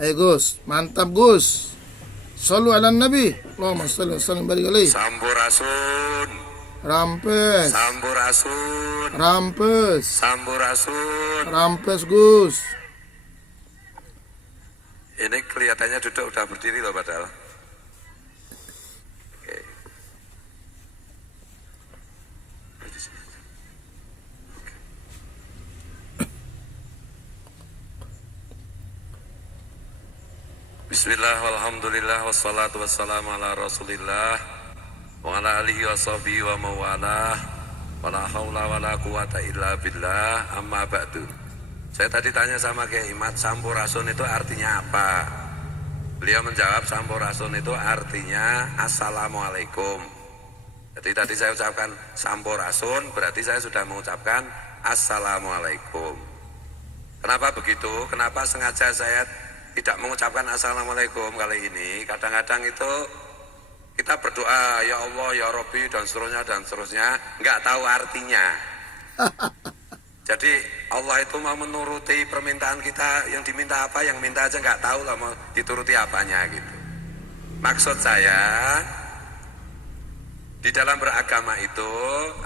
Ayo Gus, mantap Gus. Shallu ala Nabi. Allahumma shalli wa sallim barik alaihi. Sampurasun. Rampes. Sampurasun. Rampes. Sampurasun. Rampes Gus. Ini kelihatannya duduk udah berdiri loh padahal. Oke. Bismillah, walhamdulillah, wassalatu wassalamu ala rasulillah wa ala alihi wa sahbihi wa mawalah wa la hawla wa la quwata illa billah, amma ba'du. Saya tadi tanya sama Kiai Imat, Sampurasun itu artinya apa? Beliau menjawab, Sampurasun itu artinya Assalamualaikum. Jadi tadi saya ucapkan Sampurasun, berarti saya sudah mengucapkan Assalamualaikum. Kenapa begitu? Kenapa sengaja saya tidak mengucapkan Assalamualaikum kali ini? Kadang-kadang itu kita berdoa, ya Allah, ya Rabbi, dan seterusnya, nggak tahu artinya. Jadi Allah itu mau menuruti permintaan kita, yang diminta apa, yang minta aja nggak tahu lah mau dituruti apanya gitu. Maksud saya, di dalam beragama itu,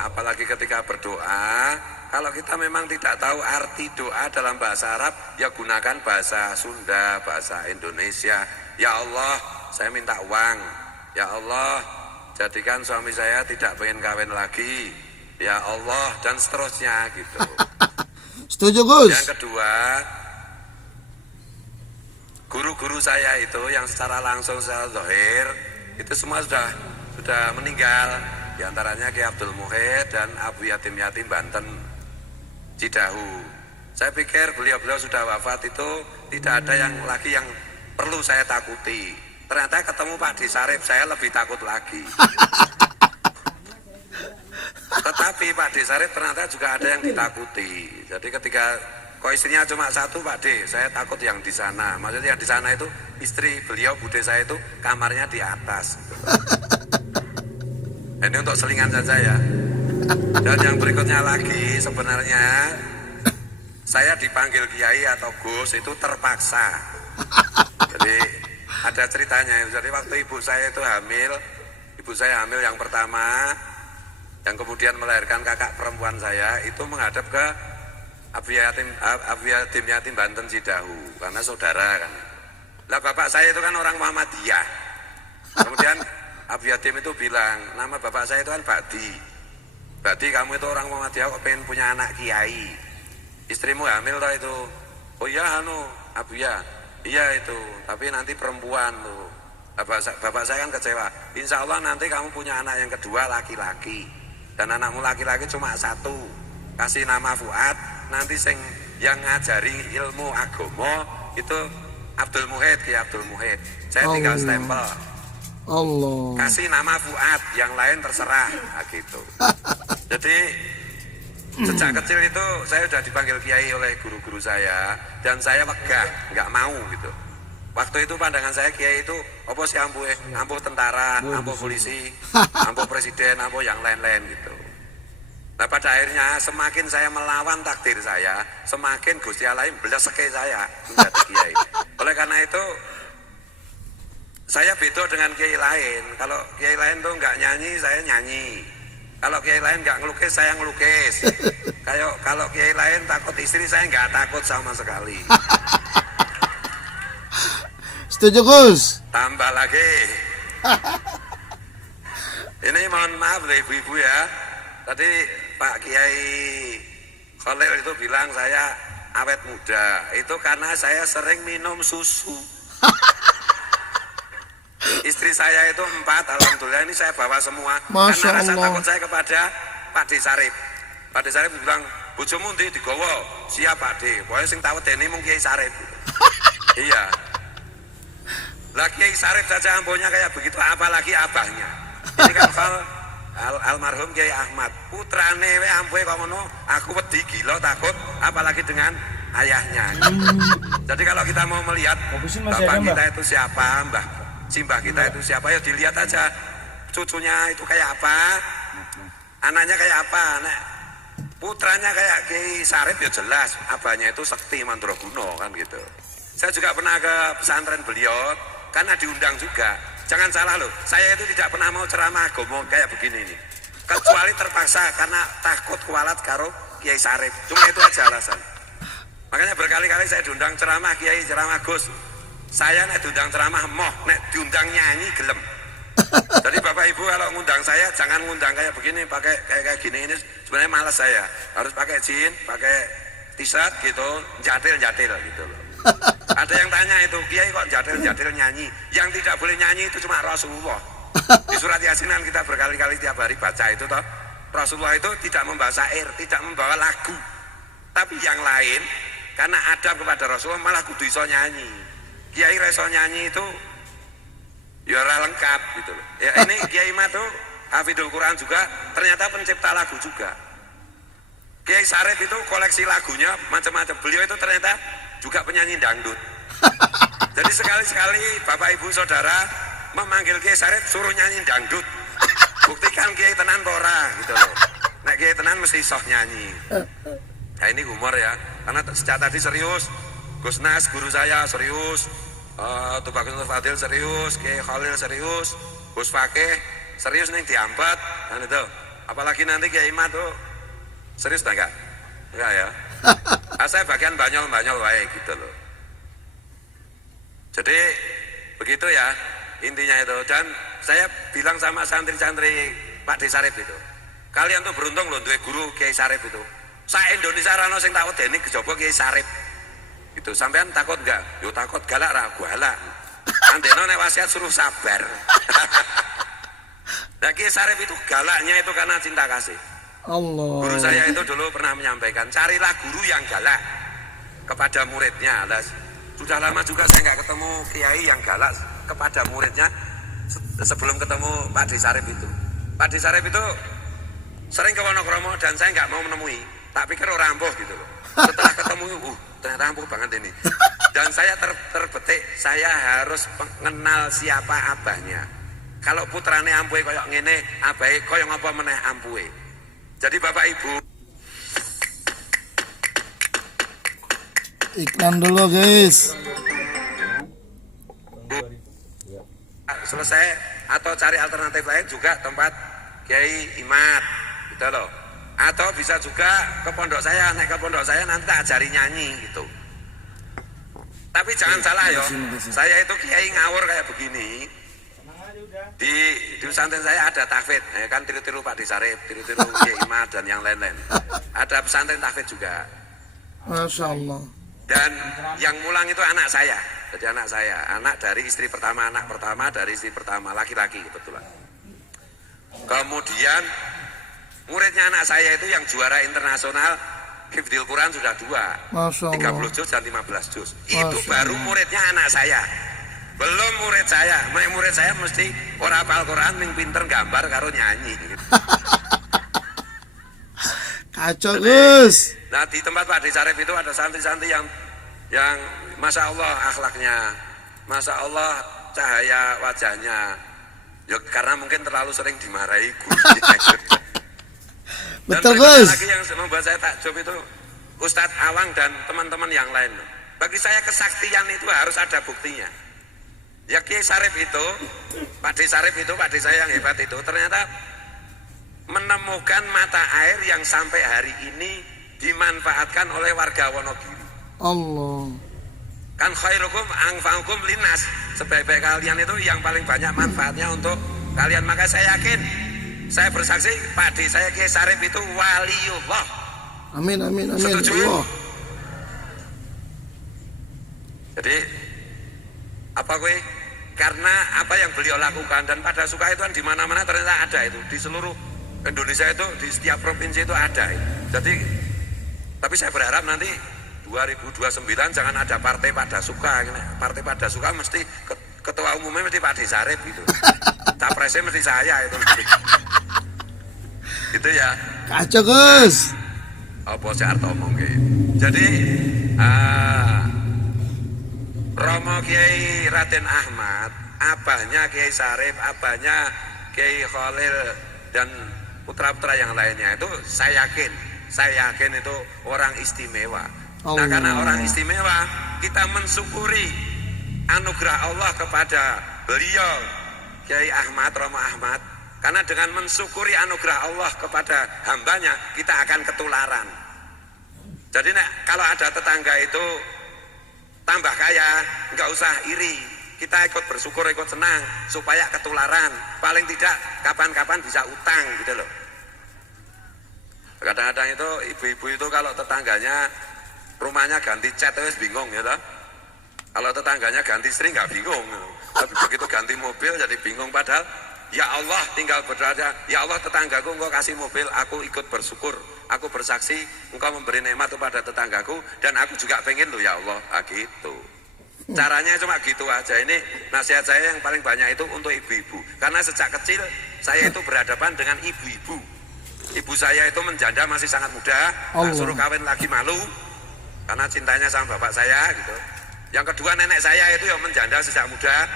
apalagi ketika berdoa, kalau kita memang tidak tahu arti doa dalam bahasa Arab, ya gunakan bahasa Sunda, bahasa Indonesia. Ya Allah, saya minta uang. Ya Allah, jadikan suami saya tidak pengen kawin lagi. Ya Allah, dan seterusnya gitu. Setuju Gus. Yang kedua, guru-guru saya itu yang secara langsung, secara zahir, itu semua sudah meninggal. Di antaranya Kiai Abdul Muhid dan Abu Yatim Yatim Banten Cidahu. Saya pikir beliau-beliau sudah wafat itu tidak ada yang lagi yang perlu saya takuti. Ternyata ketemu Pak Disarip saya lebih takut lagi. Tetapi Pak Disarip ternyata juga ada yang ditakuti. Jadi ketika kok istrinya cuma satu Pak D, saya takut yang di sana. Maksudnya yang di sana itu istri beliau, bude saya itu kamarnya di atas. Ini untuk selingan saja ya. Dan yang berikutnya lagi, sebenarnya saya dipanggil Kiai atau Gus itu terpaksa. Jadi ada ceritanya. Jadi waktu ibu saya itu hamil, ibu saya hamil yang pertama, yang kemudian melahirkan kakak perempuan saya, itu menghadap ke Abu Yatim Yatim Banten Cidahu, karena saudara kan. Lah bapak saya itu kan orang Muhammadiyah. Kemudian Abu Yatim itu bilang, nama bapak saya itu kan Bakdi. Berarti kamu itu orang Muhammadiyah kok pengen punya anak kiai. Istrimu hamil toh itu. Oh iya Abu ya. Iya itu, tapi nanti perempuan tuh. Bapak saya kan kecewa. Insya Allah nanti kamu punya anak yang kedua laki-laki. Dan anakmu laki-laki cuma satu. Kasih nama Fuad. Nanti yang ngajari ilmu agama itu Abdul Muhid, Kiai Abdul Muhid. Saya tinggal stempel. Allah. Kasih nama Fuad, yang lain terserah, nah, gitu. Jadi sejak kecil itu saya sudah dipanggil Kiai oleh guru-guru saya, dan saya megah, nggak mau gitu. Waktu itu pandangan saya Kiai itu apa sih ampuh tentara, ampuh polisi, ampuh presiden, ampuh yang lain-lain gitu. Nah pada akhirnya semakin saya melawan takdir saya, semakin Gusti Allah bleseke saya menjadi Kiai. Oleh karena itu saya beda dengan Kiai lain. Kalau Kiai lain tuh nggak nyanyi, saya nyanyi. Kalau Kiai lain nggak ngelukis, saya ngelukis. Kalau Kiai lain takut istri, saya nggak takut sama sekali. Setuju Gus. Tambah lagi. Ini mohon maaf deh ibu-ibu ya. Tadi Pak Kiai Khalil itu bilang saya awet muda. Itu karena saya sering minum susu. Istri saya itu 4, alhamdulillah ini saya bawa semua. Masya karena rasa Allah. takut saya kepada Pak Disarip. Pak Disarip bilang, bojomu ndi digowo? Siap Pak D. Pokoknya sing tahu dene mung Kiai Sarip. Iya. Lah Kiai Sarip saja ampuhnya kayak begitu, apalagi abahnya. Ini kan almarhum Kiai Ahmad. Putrane we ampuhe kok ngono, aku wedi gila takut, apalagi dengan ayahnya. Jadi kalau kita mau melihat bapak kita itu siapa, simbah kita itu siapa, ya dilihat aja cucunya itu kayak apa, anaknya kayak apa. Nek putranya kayak Kiai Sarip ya jelas, abahnya itu Sekti Mandraguna kan gitu. Saya juga pernah ke pesantren beliau, karena diundang juga. Jangan salah loh, saya itu tidak pernah mau ceramah agama kayak begini nih. Kecuali terpaksa karena takut kualat karo Kiai Sarip. Cuma itu aja alasan. Makanya berkali-kali saya diundang ceramah Kiai, ceramah Gus. Saya nek diundang ceramah moh, nek diundang nyanyi gelem. Jadi Bapak Ibu kalau ngundang saya jangan ngundang kayak begini, pakai kayak gini ini sebenarnya malas saya. Harus pakai jin, pakai t-shirt gitu, jatil gitu loh. Ada yang tanya itu, Kiai kok jatil nyanyi? Yang tidak boleh nyanyi itu cuma Rasulullah. Di surat Yasin kan kita berkali-kali tiap hari baca itu toh. Rasulullah itu tidak membawa syair, tidak membawa lagu. Tapi yang lain karena adab kepada Rasulullah malah kudu iso nyanyi. Kiai iso nyanyi itu ya ora lengkap gitu loh. Ya ini Kiai Mat tuh hafidul Quran juga, ternyata pencipta lagu juga. Kiai Sarip itu koleksi lagunya macam-macam. Beliau itu ternyata juga penyanyi dangdut. Jadi sekali-sekali Bapak Ibu Saudara memanggil Kiai Sarip suruh nyanyi dangdut. Buktikan Kiai tenan ora gitu loh. Nek Kiai tenan mesti soh nyanyi. Nah ini humor ya. Karena sejak tadi serius. Gus Nas guru saya serius. Tubagus Fadil serius, Kiai Khalil serius, Gus Fakih serius nih diambat, kan itu. Apalagi nanti Kiai Mat tuh serius enggak? Enggak ya. Saya bagian banyol-banyol wae gitu loh. Jadi begitu ya intinya itu. Dan saya bilang sama santri-santri Pak D Sarip itu, kalian tuh beruntung loh duwe guru Kiai Sarip itu. Sa Indonesia rano sing tak wedeni kejaba Kiai Sarip. Itu sampean takut enggak? Yo takut galak ra galak. Andeno nek wasiat suruh sabar. Nah, Kiai Sarip itu galaknya itu karena cinta kasih. Allah. Guru saya itu dulu pernah menyampaikan, carilah guru yang galak kepada muridnya. Nah, sudah lama juga saya nggak ketemu kiai yang galak kepada muridnya sebelum ketemu Pak D Sarip itu. Pak D Sarip itu sering ke Wonokromo dan saya nggak mau menemui. Tak pikir orang ampuh gitu loh. Setelah ketemu, ternyata ampuh banget ini. Dan saya terbetik, saya harus mengenal siapa abahnya. Kalau putrane ampuhe koyok ngene, abahe koyok ngapa meneh ampuhe. Jadi Bapak Ibu, iklan dulu guys. Selesai atau cari alternatif lain juga tempat Kiai Imat gitu loh. Atau bisa juga ke pondok saya, naik ke pondok saya nanti tak ajari nyanyi gitu. Tapi jangan salah yo, saya itu kiai ngawur kayak begini. Di pesantren saya ada tahfidz, kan tiru-tiru Pak D Sarip, tiru-tiru Kiai Imat dan yang lain-lain. Ada pesantren tahfidz juga. Masya Allah. Dan yang mulang itu anak saya, jadi anak saya, anak dari istri pertama, anak pertama dari istri pertama, laki-laki kebetulan. Kemudian muridnya anak saya itu yang juara internasional Hifdzil Quran sudah 2, 30 juz dan 15 juz. Itu baru muridnya anak saya. Belum murid saya. Murid saya mesti ora hafal Quran ning pinter gambar karo nyanyi. Kacau Gus. Nah di tempat Pak D Sarip itu ada santri-santri yang Masya Allah akhlaknya, Masya Allah cahaya wajahnya. Ya karena mungkin terlalu sering dimarahi gurunya. Betul dan Gus. Lagi yang membuat saya takjub itu Ustadz Awang dan teman-teman yang lain. Bagi saya kesaktian itu harus ada buktinya. Ya Kiai Sarip itu, Pak D Sarip itu, Pak D saya yang hebat itu ternyata menemukan mata air yang sampai hari ini dimanfaatkan oleh warga Wonogiri. Allah. Kan khairukum anfa'ukum linnas. Sebaik-baik kalian itu yang paling banyak manfaatnya untuk kalian. Maka saya yakin, saya bersaksi Pak D saya Kiai Sarip itu waliullah. Amin amin amin. Setuju? Allah. Jadi apa gue? Karena apa yang beliau lakukan dan pada suka itu kan di mana-mana ternyata ada itu di seluruh Indonesia itu di setiap provinsi itu ada. Jadi tapi saya berharap nanti 2029 jangan ada partai pada suka. Partai pada suka mesti ketua umumnya mesti Pak D Sarip gitu. Capresnya mesti saya itu. Itu ya. Kacau Gus. Apa sih arti mungkin. Jadi Romo Kiai Raden Ahmad, abahnya Kiai Sarip, abahnya Kiai Khalil dan putra-putra yang lainnya itu saya yakin itu orang istimewa. Nah karena orang istimewa kita mensyukuri anugerah Allah kepada beliau Kiai Ahmad Romo Ahmad, karena dengan mensyukuri anugerah Allah kepada hambanya kita akan ketularan. Jadi kalau ada tetangga itu tambah kaya, nggak usah iri, kita ikut bersyukur, ikut senang supaya ketularan. Paling tidak kapan-kapan bisa utang gitu loh. Kadang-kadang itu ibu-ibu itu kalau tetangganya rumahnya ganti cat wis bingung ya toh. Kalau tetangganya ganti istri nggak bingung, tapi begitu ganti mobil jadi bingung. Padahal ya Allah tinggal berdoa, ya Allah tetanggaku engkau kasih mobil, aku ikut bersyukur, aku bersaksi engkau memberi nikmat kepada tetanggaku dan aku juga pengen loh ya Allah. Gitu. Caranya cuma gitu aja. Ini nasihat saya yang paling banyak itu untuk ibu-ibu, karena sejak kecil saya itu berhadapan dengan ibu-ibu. Ibu saya itu menjanda masih sangat muda, suruh kawin lagi malu karena cintanya sama bapak saya gitu. Yang kedua nenek saya itu yang menjanda sejak muda.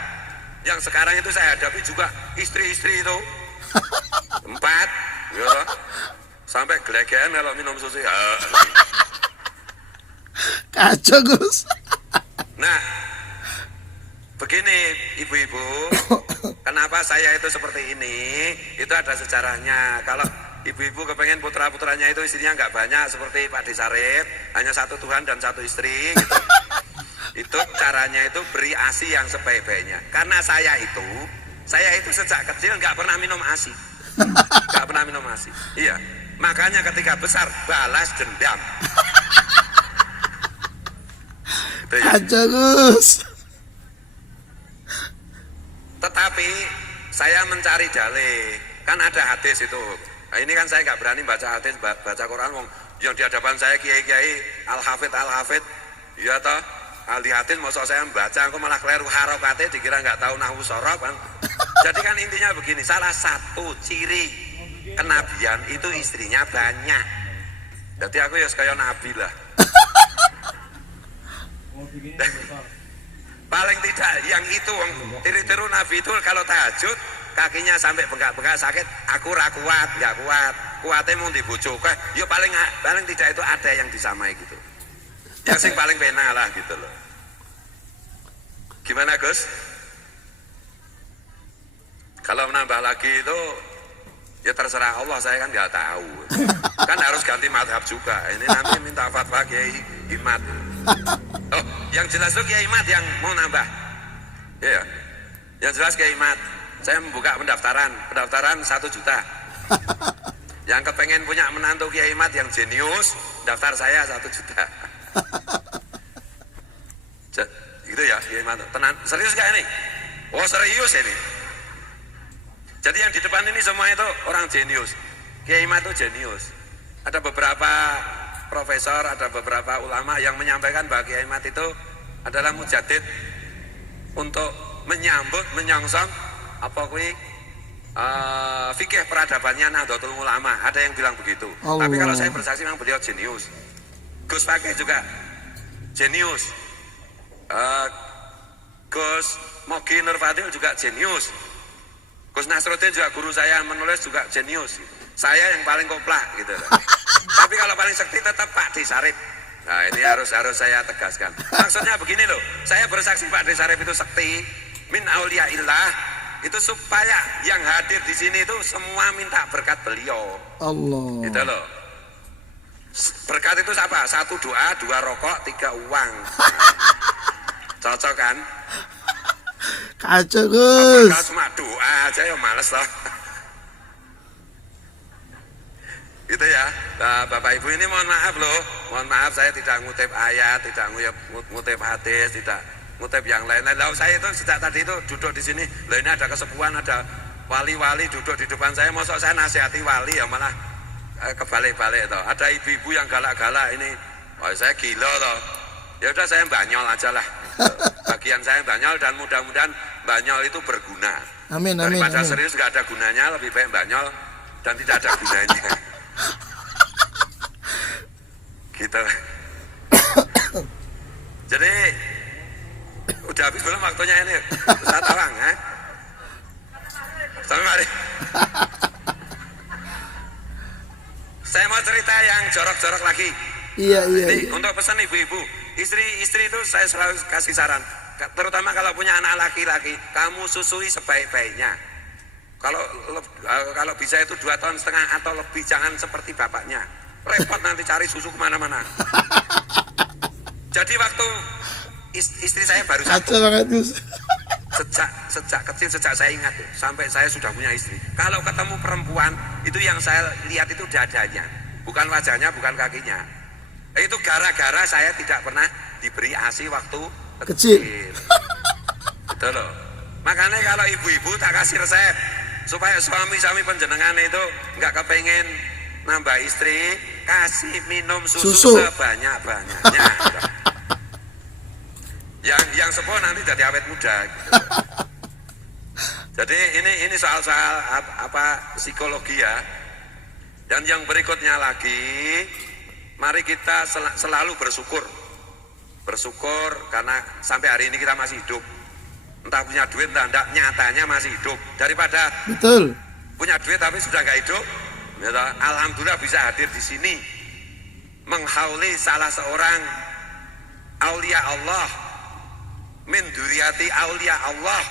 Yang sekarang itu saya hadapi juga istri-istri itu 4 ya, sampai gelegean kalau minum susu ya. Kacau Gus. Nah begini ibu-ibu, kenapa saya itu seperti ini, itu ada sejarahnya. Kalau ibu-ibu kepengen putra-putranya itu istrinya nggak banyak seperti Pak Desarip, hanya satu Tuhan dan satu istri gitu. Itu caranya itu beri ASI yang sebaik-baiknya. Karena saya itu sejak kecil nggak pernah minum ASI, nggak pernah minum ASI. Iya, makanya ketika besar balas dendam. Gitu ya. Kacau Gus. Tetapi saya mencari dalih, kan ada hadis itu. Nah, ini kan saya nggak berani baca hadis, baca Quran. Yang di hadapan saya kiai-kiai al-hafid, ya toh, ahli hadis, maksud saya membaca, aku malah keliru harokatnya, dikira nggak tahu nahwu sorob kan. Jadi kan intinya begini, salah satu ciri kenabian itu istrinya banyak. Jadi aku ya kayak nabi lah. Paling tidak yang itu, tiru-tiru nabi itu kalau tahajud kakinya sampai bengkak-bengkak sakit, aku kuat, nggak kuat, kuatnya mau dibujuk, ya paling tidak itu ada yang disamai gitu. Yang sing paling pena lah gitu loh. Gimana Gus? Kalau menambah lagi itu ya terserah Allah, saya kan nggak tahu. Kan harus ganti madhab juga. Ini nanti minta fatwa Kiai Imad. Oh, yang jelas tuh Kiai Imad yang mau nambah. Ya, yang jelas Kiai Imad. Saya membuka pendaftaran 1 juta. Yang kepengen punya menantu Kiai Imad yang jenius, daftar saya 1 juta. Gitu ya, Kiai Imad. Tenang, serius gak ini? Oh serius ini. Jadi yang di depan ini semua itu orang jenius. Kiai Imad itu jenius. Ada beberapa profesor, ada beberapa ulama yang menyampaikan bahwa Kiai Imad itu adalah mujadid untuk menyambut, menyongsong apa kuwi fikih peradabannya Nahdlatul Ulama. Ada yang bilang begitu. Allah. Tapi kalau saya bersaksi memang beliau jenius. Gus Fakih juga jenius. Gus Mogi Nurfadil juga jenius. Gus Nasruddin juga guru saya menulis juga jenius. Saya yang paling koplak gitu. Tapi kalau paling sekti tetap Pak Desarip. Nah ini harus saya tegaskan. Maksudnya begini loh, saya bersaksi Pak Desarip itu sekti min auliyaillah, itu supaya yang hadir di sini itu semua minta berkat beliau. Allah. Gitu loh. Berkat itu apa? 1 doa, 2 rokok, 3 uang. Cocok kan? Kacau Gus. Kalau cuma doa aja ya males loh. Gitu ya. Nah, Bapak Ibu ini mohon maaf loh. Mohon maaf saya tidak ngutip ayat, tidak ngutip hadis, tidak ngutip yang lain-lain. Lalu saya itu sejak tadi itu duduk di sini. Lah ini ada kesepuhan, ada wali-wali duduk di depan saya. Masa saya nasihati wali ya malah kebalik-balik toh. Ada ibu-ibu yang galak-galak ini. Oh, saya gila toh. Ya udah saya banyol aja lah. Bagian saya banyol dan mudah-mudahan banyol itu berguna. Amin, amin. Daripada amin. serius nggak ada gunanya, lebih baik banyol dan tidak ada gunanya. Gitu. Jadi udah habis belum waktunya ini? Ustaz Awang, Sampai mari. Saya mau cerita yang jorok-jorok lagi. Iya. Ini untuk pesan ibu-ibu. Istri itu saya selalu kasih saran, terutama kalau punya anak laki-laki, kamu susui sebaik-baiknya. Kalau bisa itu 2,5 tahun atau lebih, jangan seperti bapaknya. Repot nanti cari susu kemana-mana. Jadi waktu istri saya baru satu. Sejak kecil, sejak saya ingat sampai saya sudah punya istri, kalau ketemu perempuan itu yang saya lihat itu dadanya, bukan wajahnya, bukan kakinya. Itu gara-gara saya tidak pernah diberi ASI waktu kecil. Betul loh. Makanya kalau ibu-ibu tak kasih resep supaya suami-suami penjenengan itu nggak kepengen nambah istri, kasih minum susu sebanyak-banyaknya. Yang sepuh nanti jadi awet muda gitu. Jadi ini soal-soal psikologi ya. Dan yang berikutnya lagi, mari kita selalu bersyukur karena sampai hari ini kita masih hidup. Entah punya duit entah enggak, nyatanya masih hidup. Daripada betul punya duit tapi sudah gak hidup, ya, alhamdulillah bisa hadir di sini menghauli salah seorang aulia Allah, min duriyati aulia Allah,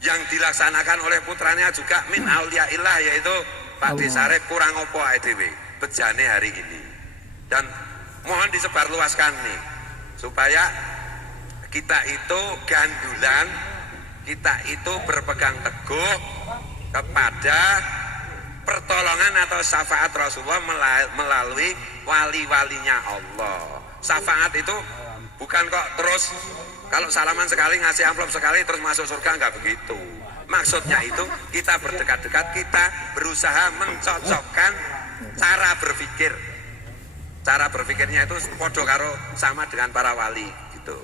yang dilaksanakan oleh putranya juga min aulia ilah, yaitu Pak Desarep kurang opo ADW bejane hari ini. Dan mohon disebarluaskan nih supaya kita itu gandulan, kita itu berpegang teguh kepada pertolongan atau syafaat Rasulullah melalui wali-walinya Allah. Syafaat itu bukan kok terus kalau salaman sekali ngasih amplop sekali terus masuk surga, nggak begitu. Maksudnya itu kita berdekat-dekat, kita berusaha mencocokkan cara berpikir. Cara berpikirnya itu podo karo sama dengan para wali gitu.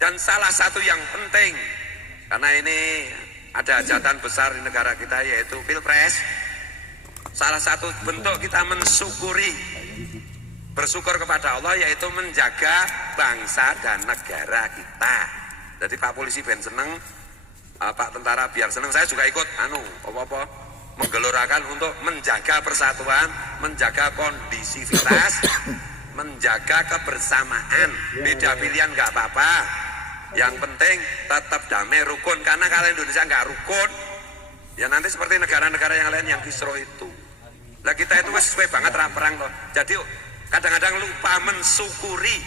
Dan salah satu yang penting, karena ini ada hajatan besar di negara kita yaitu Pilpres. Salah satu bentuk kita bersyukur kepada Allah yaitu menjaga bangsa dan negara kita. Jadi Pak Polisi ben seneng, Pak Tentara biar seneng, saya juga ikut menggelorakan untuk menjaga persatuan, menjaga kondisivitas, menjaga kebersamaan. Beda pilihan nggak apa-apa, yang penting tetap damai, rukun. Karena kalau Indonesia nggak rukun, ya nanti seperti negara-negara yang lain yang kisruh itu. Nah kita itu sesuai banget perang loh. Jadi kadang-kadang lupa mensyukuri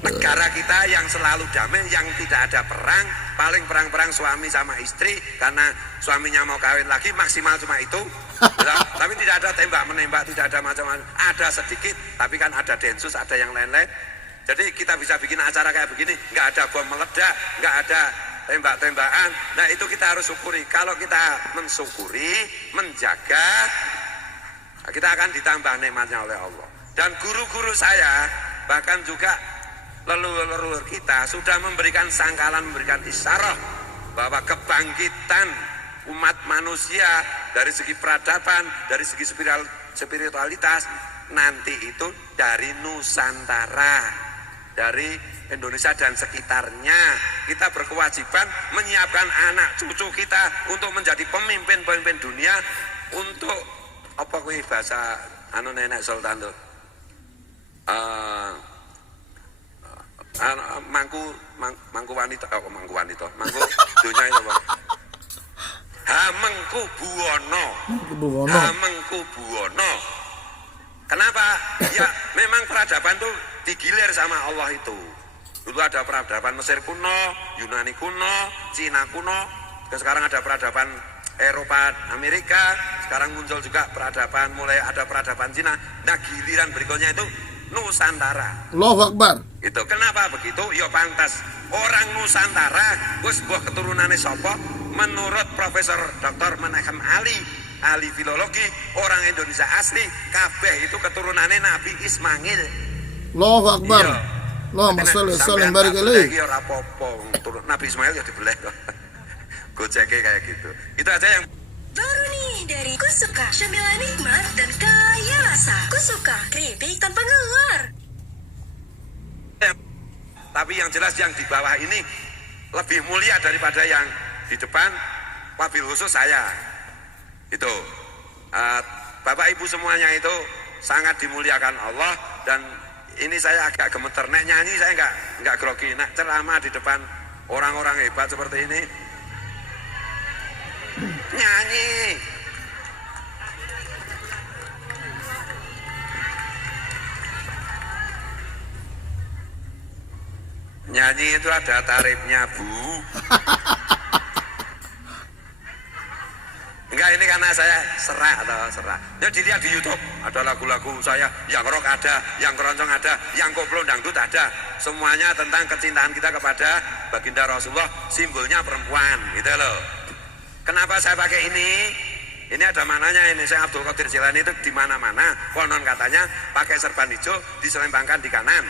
negara kita yang selalu damai, yang tidak ada perang. Paling perang-perang suami sama istri, karena suaminya mau kawin lagi maksimal cuma itu. Tapi tidak ada tembak-menembak, tidak ada macam-macam. Ada sedikit, tapi kan ada densus, ada yang lain-lain. Jadi kita bisa bikin acara kayak begini, nggak ada bom meledak, nggak ada tembak-tembakan. Nah itu kita harus syukuri. Kalau kita mensyukuri, menjaga, kita akan ditambah nikmatnya oleh Allah. Dan guru-guru saya, bahkan juga leluhur kita sudah memberikan sangkalan, memberikan isyarat bahwa kebangkitan umat manusia dari segi peradaban, dari segi spiritualitas nanti itu dari Nusantara, dari Indonesia dan sekitarnya. Kita berkewajiban menyiapkan anak cucu kita untuk menjadi pemimpin-pemimpin dunia, untuk apa kuwi bahasa nenek Sultan tuh, mangku wanita dunia itu apa? Hamengku buwono. Kenapa? Ya memang peradaban tuh digilir sama Allah itu. Dulu ada peradaban Mesir kuno, Yunani kuno, Cina kuno, sekarang ada peradaban Eropa, Amerika, sekarang muncul juga peradaban, mulai ada peradaban Cina. Nah giliran berikutnya itu Nusantara. Allahu Akbar. Itu kenapa begitu? Ya pantas orang Nusantara wis buah keturunannya sapa? Menurut Profesor Dr. Menachem ahli filologi, orang Indonesia asli kabeh itu keturunannya Nabi Ismail. Allahu Akbar. Allahumma sholli wa sallim barik alaihi. Ya ora apa-apa, Nabi Ismail ya dibeleh kok. Gojeke kayak gitu. Itu aja yang baru nih dari Kusuka, cemilan nikmat dan kaya rasa. Kusuka, keripik tanpa ngeluar. Tapi yang jelas yang di bawah ini lebih mulia daripada yang di depan. Wabil khusus saya itu Bapak Ibu semuanya itu sangat dimuliakan Allah. Dan ini saya agak gemeter. Nek nyanyi saya nggak grogi. Nek ceramah di depan orang-orang hebat seperti ini, nyanyi. Nyanyi itu ada tarifnya, Bu. Enggak, ini karena saya serak. Ya dilihat di YouTube, ada lagu-lagu saya, yang rock ada, yang keroncong ada, yang koplo dangdut ada. Semuanya tentang kecintaan kita kepada baginda Rasulullah, simbolnya perempuan, gitu loh. Kenapa saya pakai ini? Ini ada mananya ini. Saya Abdul Qadir Jilani itu di mana-mana, konon katanya pakai serban hijau diselempangkan di kanan.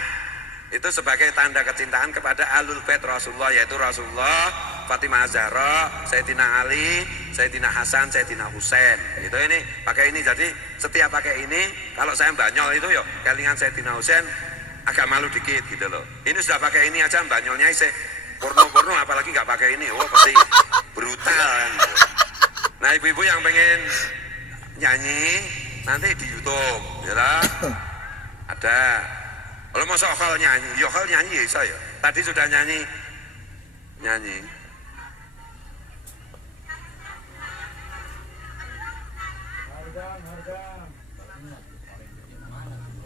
Itu sebagai tanda kecintaan kepada Ahlul Bait Rasulullah, yaitu Rasulullah, Fatimah Zahra, Sayyidina Ali, Sayyidina Hasan, Sayyidina Husain. Itu ini pakai ini. Jadi setiap pakai ini, kalau saya banyol itu yuk kelingan Sayyidina Husain agak malu dikit gitu loh. Ini sudah pakai ini aja banyolnya isi porno apalagi nggak pakai ini, oh pasti brutal kan. Nah ibu-ibu yang pengen nyanyi nanti di YouTube, ya lah. Ada. Kalau mau sokal nyanyi, yokal nyanyi ya saya. Tadi sudah nyanyi.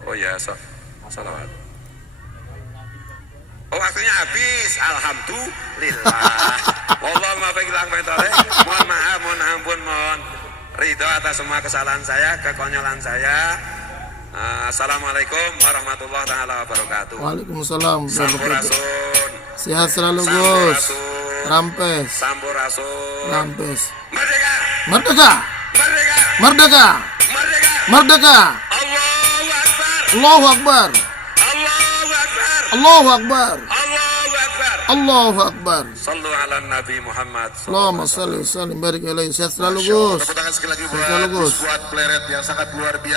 Oh ya, salawat. Oh waktunya habis, alhamdulillah. Allahumma baiklah mohon maaf, mohon ampun, mohon ridho atas semua kesalahan saya, kekonyolan saya. Assalamualaikum warahmatullahi taala wabarakatuh. Waalaikumsalam. Sampurasun. Sehat selalu Gus. Rampes. Sampurasun. Rampes. Merdeka. Merdeka. Merdeka. Merdeka. Merdeka. Merdeka. Allahu Akbar. Allahu Akbar. Allahu Akbar. Allahu Akbar. Allahu Akbar. Allahu Akbar. Sallu ala Nabi Muhammad. Allahumma shalli wa sallim barik alaihi. Sehat selalu Masya Allah. Gus. Tepuk tangan sekali lagi Sehat selalu Gus. buat Pleret yang sangat luar biasa.